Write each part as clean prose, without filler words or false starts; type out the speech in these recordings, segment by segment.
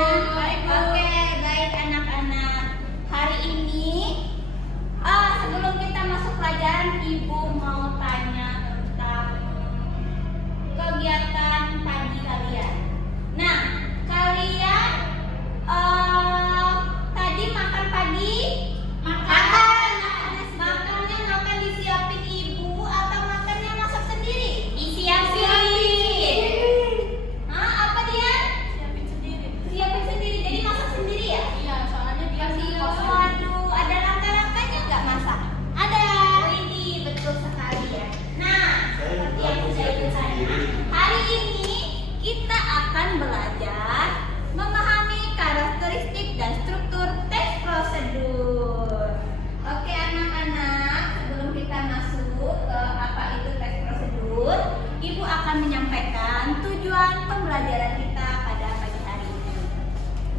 Baik, Bu. Oke, baik anak-anak. Hari ini, sebelum kita masuk pelajaran, Ibu mau tanya tentang kegiatan pagi kalian. Nah, kalian tadi makan pagi? Makannya disiapin ibu atau makannya masak sendiri? Disiapin. Apa dia? Siapin sendiri. Jadi masak sendiri ya? Iya, soalnya dia sih Waduh, ada langkah-langkahnya nggak masak? Ada. Ini betul sekali ya. Nah, seperti yang saya tanya, hari ini kita akan belajar memahami karakteristik dan struktur tes prosedur. Oke anak-anak, sebelum kita masuk ke apa itu tes prosedur, Ibu akan menyampaikan tujuan pembelajaran kita pada pagi hari ini.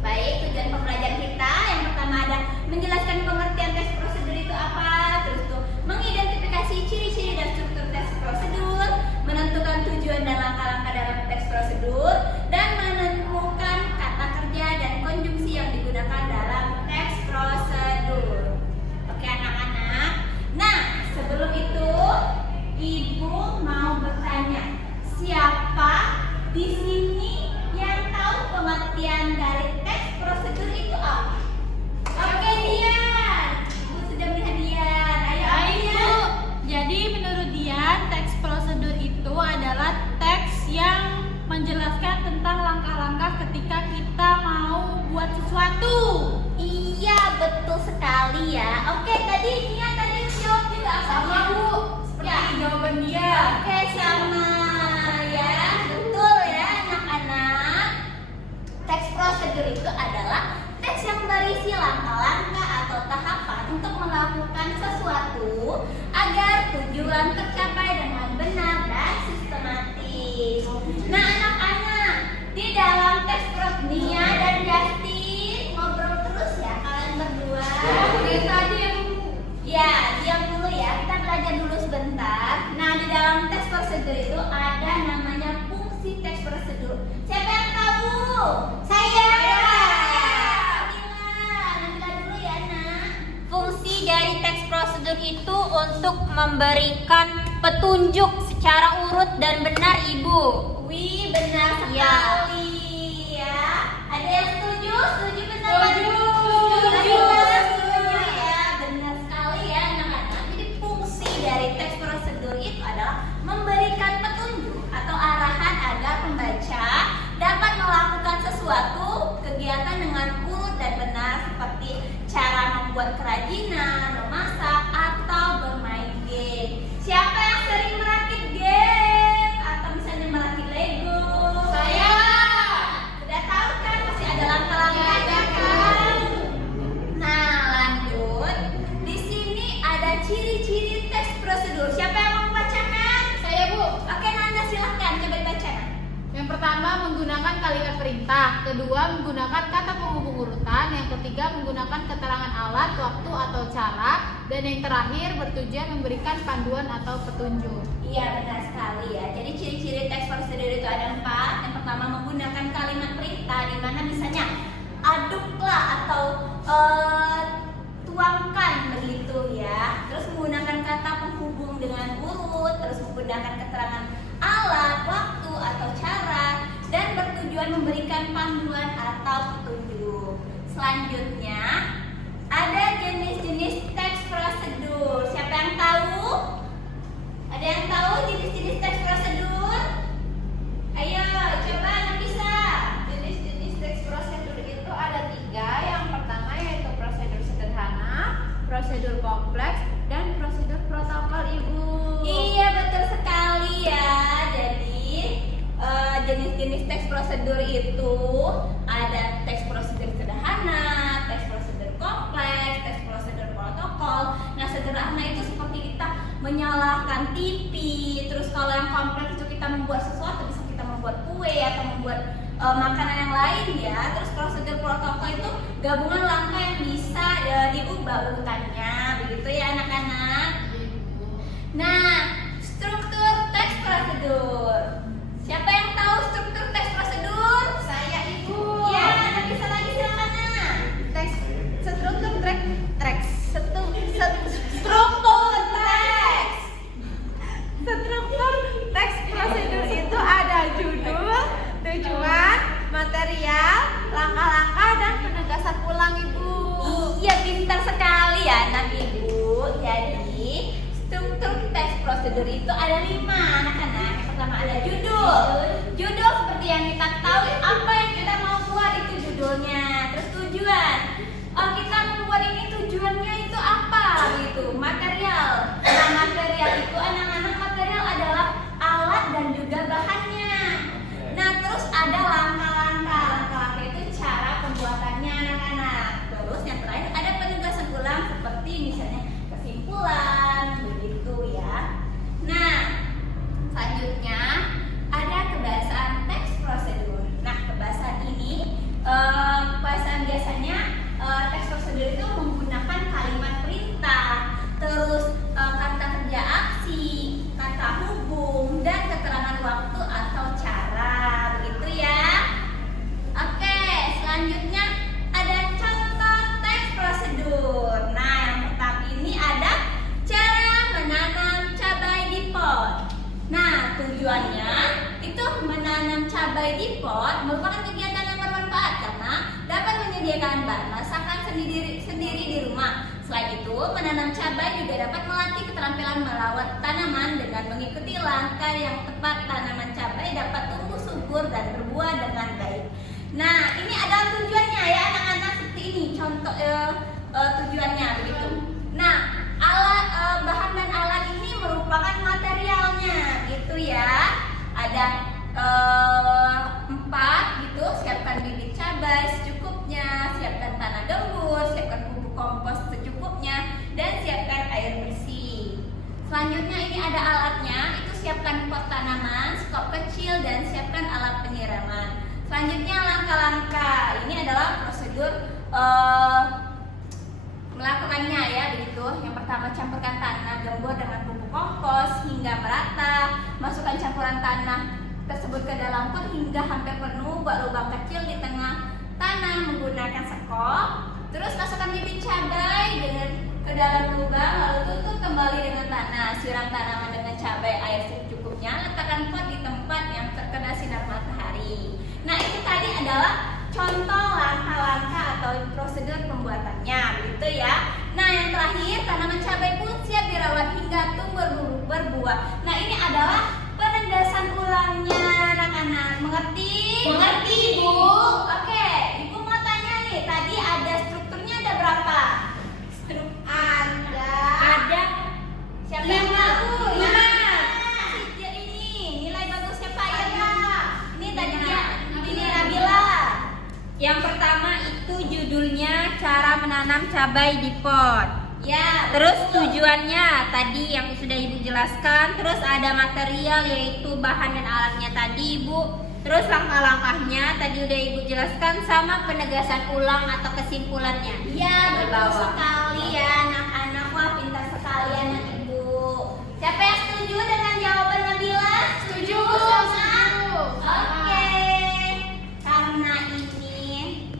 Baik, tujuan pembelajaran kita yang pertama ada menjelaskan pengertian tes prosedur itu apa, terus tuh mengidentifikasi ciri-ciri dan struktur tes prosedur, menentukan tujuan dan langkah-langkah dalam tes prosedur, dan menemukan kata kerja dan konjungsi yang digunakan dalam tes prosedur. Oke anak-anak. Nah, sebelum itu Ibu mau bertanya, siapa di sini yang tahu pengertian dari tes prosedur itu apa? Oke, Dian. Ibu sudah melihat Dian. Ayo, Dian. Jadi menurut Dian, teks prosedur itu adalah teks yang menjelaskan tentang langkah-langkah ketika kita mau buat sesuatu. Iya, betul sekali ya. Oke, tadi Dian jawab juga apa? Sama, Bu. Seperti Ya. jawaban dia. Oke, sama ya. Betul ya, anak-anak. Teks prosedur itu adalah teks yang berisi langkah-langkah atau tahapan untuk melakukan sesuatu agar tujuan tercapai dengan benar dan sistematis. Nah, anak-anak, di dalam teks prosedur Nia dan Justin ngobrol terus ya kalian berdua. Dari tadi yang Ya, diam dulu ya. Kita belajar dulu sebentar. Nah, di dalam tes prosedur itu ada namanya fungsi tes prosedur. Siapa yang tahu? Saya. Nanda dulu ya, Nak. Fungsi dari tes prosedur itu untuk memberikan petunjuk secara urut dan benar, Ibu. Wih, benar sekali ya. Ada yang setuju? Setuju benar? Setuju. Setuju ya. Benar sekali ya, anak-anak. Jadi fungsi dari tes prosedur itu adalah memberikan petunjuk atau arahan agar pembaca dapat melakukan sesuatu kegiatan dengan urut dan benar, seperti cara membuat kerajinan, memasak, atau bermain game. Siapa yang sering merakit game atau misalnya merakit Lego? Saya. Sudah tahu kan masih ada langkah-langkahnya kan? Nah, lanjut. Di sini ada ciri-ciri tes prosedur. Siapa yang mau membacakan? Saya, Bu. Oke, Nanda silahkan coba dibaca. Yang pertama menggunakan kalimat perintah, kedua menggunakan kata penghubung urutan, yang ketiga menggunakan keterangan alat, waktu atau cara, dan yang terakhir bertujuan memberikan panduan atau petunjuk. Iya, benar sekali ya. Jadi ciri-ciri tes prosedur itu ada 4. Yang pertama menggunakan kalimat perintah, di mana misalnya aduklah atau tuangkan begitu ya. Terus menggunakan kata penghubung dengan urut, terus menggunakan keterangan alat, waktu atau cara, dan bertujuan memberikan panduan atau petunjuk. Selanjutnya ada jenis-jenis teks prosedur. Siapa yang tahu? Ada yang tahu jenis-jenis teks prosedur? Ayo, coba Nafisa. Jenis-jenis teks prosedur itu ada 3. Yang pertama yaitu prosedur sederhana, prosedur kompleks, dan prosedur protokol, Ibu. Iya, betul sekali ya. Jadi jenis-jenis teks prosedur itu ada teks prosedur sederhana, teks prosedur kompleks, teks prosedur protokol. Nah, sederhana itu seperti kita menyalakan TV. Terus kalau yang kompleks itu kita membuat sesuatu, bisa kita membuat kue atau membuat makanan yang lain ya. Terus prosedur protokol itu gabungan langkah yang bisa diubah urutannya, begitu ya anak-anak. Nah, struktur teks prosedur. Siapa yang tahu struktur teks prosedur? Saya, Ibu. Ya, nanti penugasan ulang Ibu. Iya, pintar sekali ya anak Ibu. Jadi struktur teks prosedur itu ada 5 anak-anak. Yang pertama ada judul. Judul seperti yang kita tahu apa yang kita mau buat itu judulnya. Terus tujuan. Kita membuat ini tujuannya itu apa gitu. Material. Nah, material itu anak-anak, material adalah alat dan juga bahannya. Nah, terus ada langkah-langkah. Langkah-langkah itu cara pembuatannya anak-anak. Terus yang terakhir ada penugasan ulang seperti misalnya kesimpulan begitu ya. Nah, selanjutnya ada kebahasaan teks prosedur. Nah, kebahasaan ini kebahasaan biasanya teks prosedur itu menggunakan kalimat perintah, terus kata kerja aksi, kata hubung, dan keterangan waktu atau cara, begitu ya. Oke, selanjutnya ada contoh teks prosedur. Nah, yang pertama ini ada cara menanam cabai di pot. Nah, tujuannya itu menanam cabai di pot merupakan kegiatan yang bermanfaat karena dapat menyediakan bahan masakan sendiri di rumah. Selain itu, menanam cabai juga dapat melatih keterampilan merawat tanaman dengan mengikuti langkah yang tepat. Tanaman cabai dapat tumbuh subur dan berbuah dengan baik. Nah, ini adalah tujuannya ya anak-anak, seperti ini contoh tujuannya begitu. Nah, alat bahan dan alat ini merupakan materialnya gitu ya. Ada 4 gitu. Siapkan bibit cabai secukupnya, siapkan tanah gembur, siapkan pupuk kompos secukupnya, dan siapkan air bersih. Selanjutnya ini ada alatnya, itu siapkan pot tanaman, skop kecil, dan siapkan alat penyiraman. Selanjutnya langkah-langkah. Ini adalah prosedur melakukannya ya begitu. Yang pertama, campurkan tanah gembur dengan pupuk kompos hingga merata. Masukkan campuran tanah tersebut ke dalam pot hingga hampir penuh. Buat lubang kecil di tengah tanah menggunakan sekop. Terus masukkan bibit cabai ke dalam lubang, lalu tutup kembali dengan tanah. Siram tanaman dengan cabai air secukupnya. Letakkan pot di tempat yang terkena sinar matahari. Nah, itu tadi adalah contoh langkah-langkah atau prosedur pembuatannya, begitu ya. Nah, yang terakhir, tanaman cabai pun siap dirawat hingga tumbuh berbuah. Nah, ini adalah penegasan ulangnya, anak-anak. Mengerti? Mengerti, Bu. Oke, Ibu mau tanya nih, tadi ada strukturnya ada berapa? Ada. Siapa yang tahu? Ini nilai bagus siapa ya? Ini tadi ya. Ini Nabila. Yang pertama itu judulnya cara menanam cabai di pot. Ya. Terus tujuannya tadi yang sudah Ibu jelaskan. Terus ada material yaitu bahan dan alatnya tadi Ibu. Terus langkah-langkahnya tadi udah Ibu jelaskan sama penegasan ulang atau kesimpulannya. Iya, betul sekali ya anak-anak. Wah, pintar sekali anak Ibu. Siapa yang setuju dengan jawaban Nabila? Setuju. Oke. Karena ini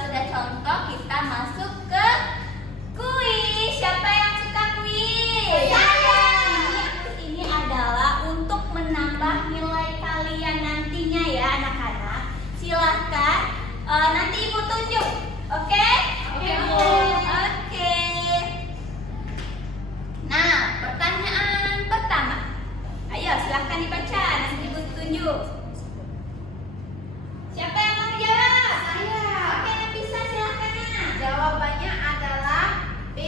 sudah contoh, kita masuk ke kuis. Siapa yang suka kuis? Saya. Ini adalah untuk menambah nilai kalian nantinya ya anak-anak. Silahkan nanti Ibu tunjuk. Oke? Oke, Bu. Oke. Nah, pertanyaan pertama. Ayo silahkan dibaca, nanti Ibu tunjuk. Siapa yang mau jawab? Saya. Oke, yang bisa silahkan ya. Jawabannya adalah B.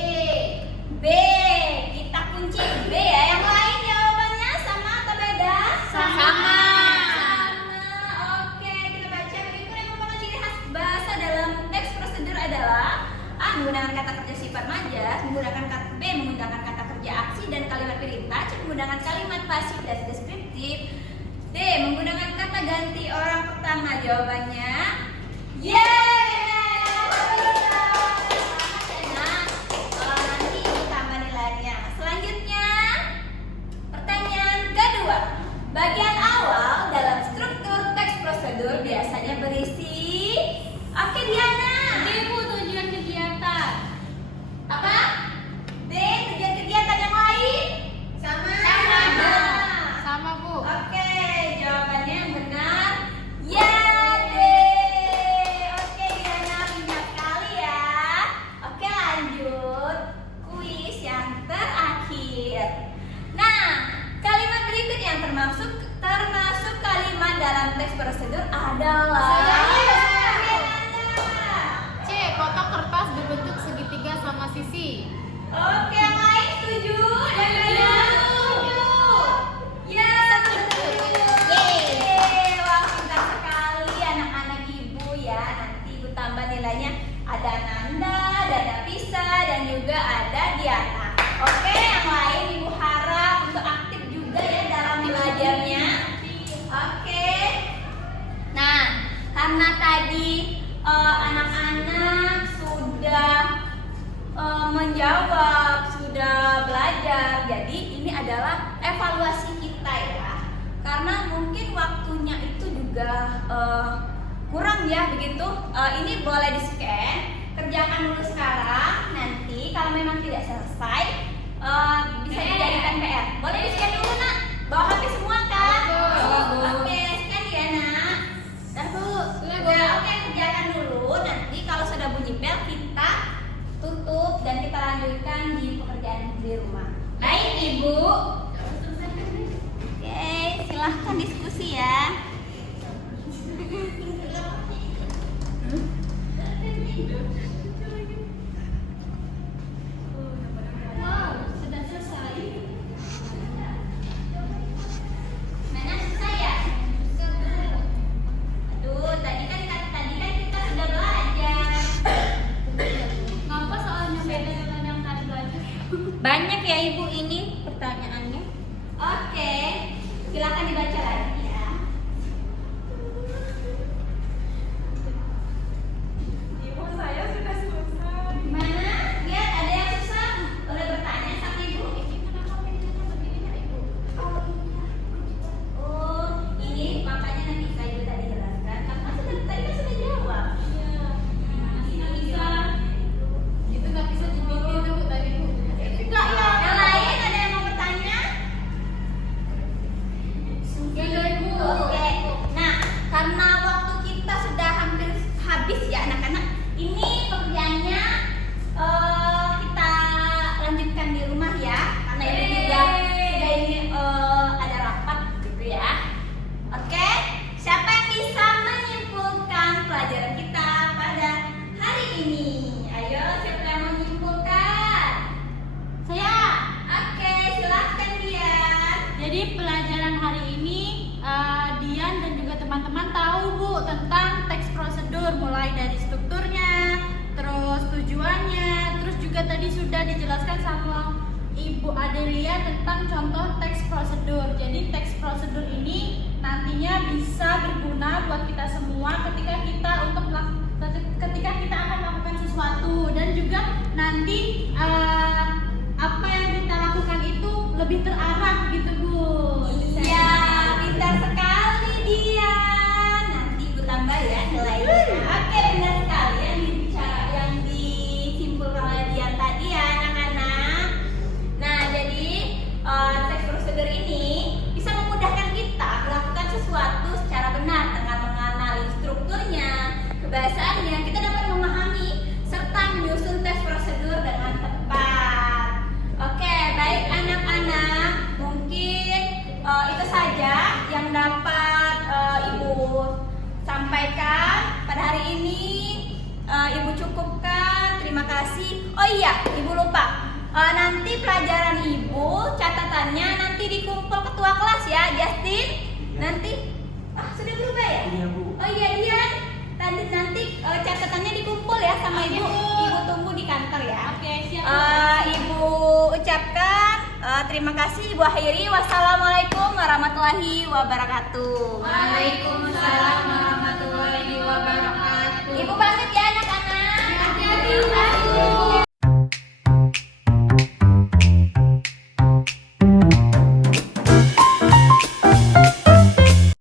B. Kita kunci B ya. Yang lain jawabannya sama atau beda? Sama. Oke, kita baca. Berikut yang merupakan ciri khas bahasa dalam teks prosedur adalah A. Menggunakan kata kerja sifat majas, menggunakan kata B. Menggunakan kata kerja aksi dan kalimat perintah, C. Menggunakan kalimat pasif dan deskriptif, D. Menggunakan kata ganti orang pertama. Jawabannya nanti ditambah nilainya. Selanjutnya, pertanyaan kedua. Bagian awal dalam struktur teks prosedur biasanya berisi. Oke, Diana. Bu, tujuan kegiatan. Apa? D. Tujuan kegiatan yang lain. Sama. Sama, Bu. Oke, jawabannya yang benar ya, D. karena tadi anak-anak sudah menjawab, sudah belajar. Jadi ini adalah evaluasi kita ya. Karena mungkin waktunya itu juga kurang ya begitu. Ini boleh di-scan, kerjakan dulu sekarang. Nanti kalau memang tidak selesai bisa dijadikan PR. Boleh di-scan dulu nak. Bawa HP semua kan? Oke, scan ya nak. Oke, kerjakan dulu. Nanti kalau sudah bunyi bel kita tutup dan kita lanjutkan di pekerjaan di rumah. Baik Ibu. Oke, silahkan diskusi ya. Wow, sudah selesai. Mana susah ya? Aduh, tadi kan kita sudah belajar. Ngapa soalnya beda dengan yang tadi belajar? Banyak ya Ibu ini pertanyaannya. Oke, silakan dibaca lagi ya. Ibu saya sudah selesai. Mana? Lihat ada yang susah. Boleh bertanya sama Ibu. Kenapa bedanya begini ya Ibu? Oh, ini makanya nanti saya juga tadi jelaskan. Karena tadi kan sudah jawab. Ini bisa. Itu nggak bisa dibikin tuh Bu, tadi Bu. Enggak ya. Yang lain ada yang mau bertanya? Enggak Ibu. Oke. Nah, karena waktu kita sudah hampir habis ya anak-anak. Ini pekerjaannya kita lanjutkan di rumah ya. Karena ini juga sudah ini ada rapat gitu ya. Oke. Siapa yang bisa menyimpulkan pelajaran kita pada hari ini? Ayo, siapa yang mau menyimpulkan? Saya. Oke, silahkan Dian. Jadi pelajaran hari ini Dian dan juga teman-teman tahu Bu tentang teks prosedur, mulai dari strukturnya, terus tujuannya, terus juga tadi sudah dijelaskan sama Ibu Adelia tentang contoh teks prosedur. Jadi teks prosedur ini nantinya bisa berguna buat kita semua ketika kita akan melakukan sesuatu, dan juga nanti apa yang kita lakukan itu lebih terarah gitu Bu. Iya, pintar sekali dia. Nanti Ibu tambah ya nilainya. Oke, benar sekali yang disimpulkan oleh Dian tadi ya anak-anak. Nah, jadi teks prosedur ini bisa memudahkan kita melakukan sesuatu secara benar dengan mengenali strukturnya, kebahasaannya. Kita dapat memahami serta menyusun teks prosedur dengan tepat. Oke, baik anak-anak, mungkin itu saja yang dapat Ibu sampaikan pada hari ini. Ibu cukupkan, terima kasih. Oh iya, Ibu lupa. Nanti pelajaran Ibu catatannya nanti dikumpul ketua kelas ya, Justin. Nanti sudah berubah ya? Iya Bu. Oh iya Dian. Nanti catatannya dikumpul ya sama Ibu. Ibu tunggu di kantor ya. Oke, siap. Ibu ucapkan terima kasih. Ibu akhiri. Wassalamualaikum warahmatullahi wabarakatuh. Waalaikumsalam.